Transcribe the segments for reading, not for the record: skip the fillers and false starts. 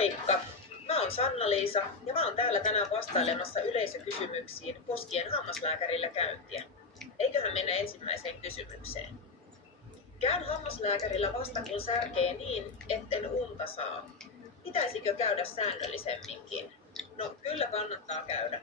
Moikka! Mä oon Sanna-Liisa ja mä oon täällä tänään vastailemassa yleisökysymyksiin koskien hammaslääkärillä käyntiä. Eiköhän mennä ensimmäiseen kysymykseen. Käyn hammaslääkärillä vasta kun särkee niin, etten unta saa. Pitäisikö käydä säännöllisemminkin? No kyllä kannattaa käydä.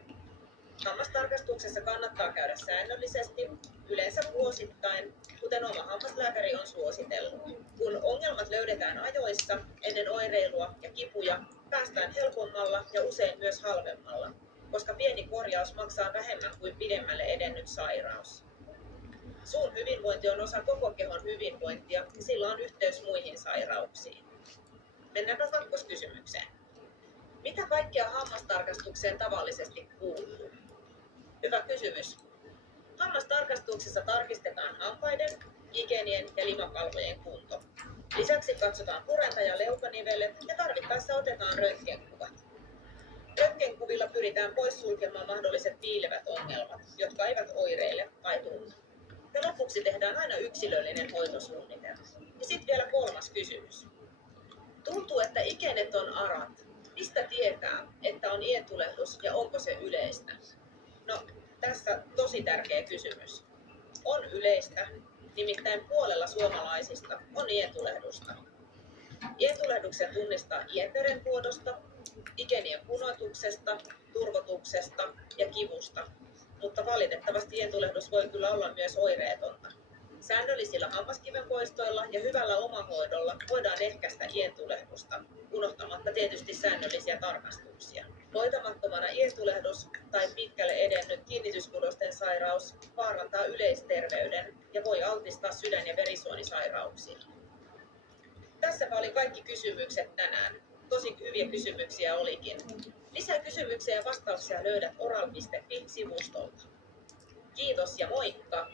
Hammastarkastuksessa kannattaa käydä säännöllisesti, yleensä vuosittain, kuten oma hammaslääkäri on suositellut. Kun ongelmat löydetään ajoissa, ennen oireilua ja kipuja, päästään helpommalla ja usein myös halvemmalla, koska pieni korjaus maksaa vähemmän kuin pidemmälle edennyt sairaus. Suun hyvinvointi on osa koko kehon hyvinvointia ja sillä on yhteys muihin sairauksiin. Mennäänpä kakkoskysymykseen. Mitä kaikkea hammastarkastukseen tavallisesti kuuluu? Hyvä kysymys. Hammastarkastuksessa tarkistetaan hampaiden, ikenien ja limakalvojen kunto. Lisäksi katsotaan purenta- ja leukanivelet ja tarvittaessa otetaan röntgenkuvat. Röntgenkuvilla pyritään poissulkemaan mahdolliset piilevät ongelmat, jotka eivät oireile tai tunnu. Ja lopuksi tehdään aina yksilöllinen hoitosuunnitelma. Ja sitten vielä kolmas kysymys. Tuntuu, että ikenet on arat. Mistä tietää, että on ientulehdus ja onko se yleistä? No, tässä tosi tärkeä kysymys. On yleistä, nimittäin puolella suomalaisista on ientulehdusta. Ientulehduksen tunnistaa ienverenvuodosta, ikenien punotuksesta, turvotuksesta ja kivusta, mutta valitettavasti ientulehdus voi kyllä olla myös oireetonta. Säännöllisillä hammaskivenpoistoilla ja hyvällä omahoidolla voidaan ehkäistä ientulehdusta, unohtamatta tietysti säännöllisiä tarkastuksia. Hoitamattomana ientulehdus tai pitkälle edennyt kiinnityskudosten sairaus vaarantaa yleisterveyden ja voi altistaa sydän- ja verisuonisairauksiin. Tässäpä oli kaikki kysymykset tänään. Tosi hyviä kysymyksiä olikin. Lisää kysymyksiä ja vastauksia löydät oral.fi-sivustolta. Kiitos ja moikka!